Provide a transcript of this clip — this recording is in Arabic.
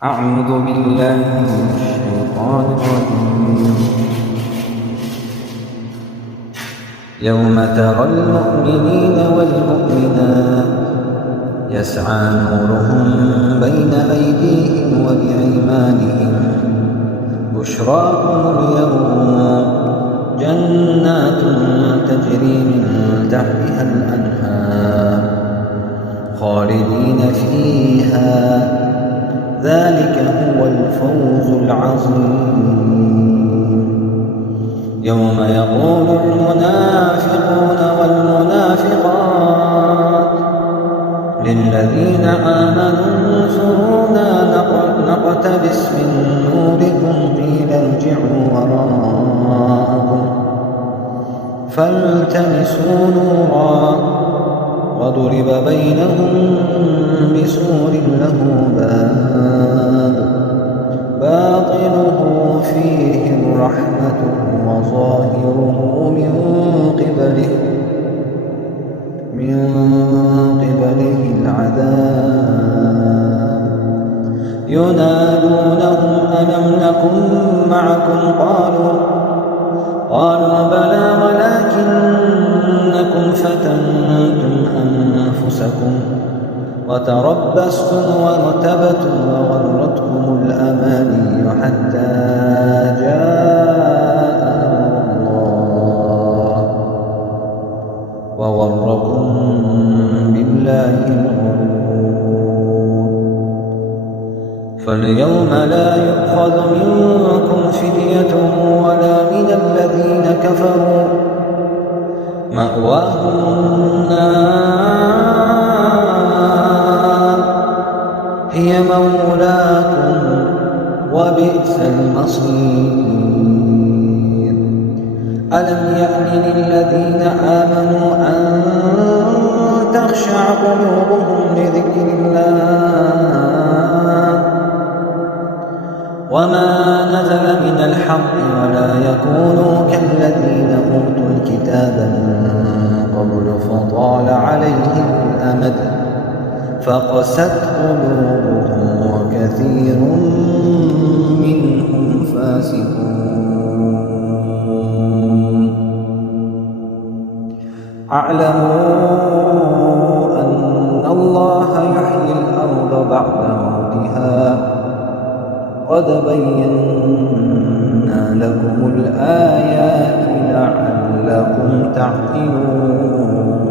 أعوذ بالله من الشيطان الرجيم. يوم ترى المؤمنين والمؤمنات يسعى نورهم بين أيديهم وبأيمانهم بشراكم اليوم جنات تجري من تحتها الأنهار خالدين فيها ذلك هو الفوز العظيم. يوم يقول المنافقون والمنافقات للذين آمنوا انصرونا نقتبس من نوركم قيل ارجعوا وراءكم فالتمسوا نورا وضرب بينهم بسور له باب باطنه فيه الرحمة وظاهره من قبله العذاب. ينادونهم ألم نكن معكم قالوا بلى ولكنكم فتنتم أنفسكم وتربصتم وارتبتم وغرتكم الأماني حتى جاء الله وغركم بالله الغرور. فاليوم لا يؤخذ منكم فدية ولا من الذين كفروا مأواهم النار هي مولاكم وبئس المصير. ألم يأن للذين آمنوا أن تخشع قلوبهم لذكر الله وما نزل من الحق ولا يكونوا كالذين أوتوا الكتاب من قبل فطال عليهم الأمد فقست قلوبهم وكثير منهم فاسقون. اعلموا أن الله يحيي الأرض بعد موتها قد بينا لكم الآيات لعلكم تعقلون.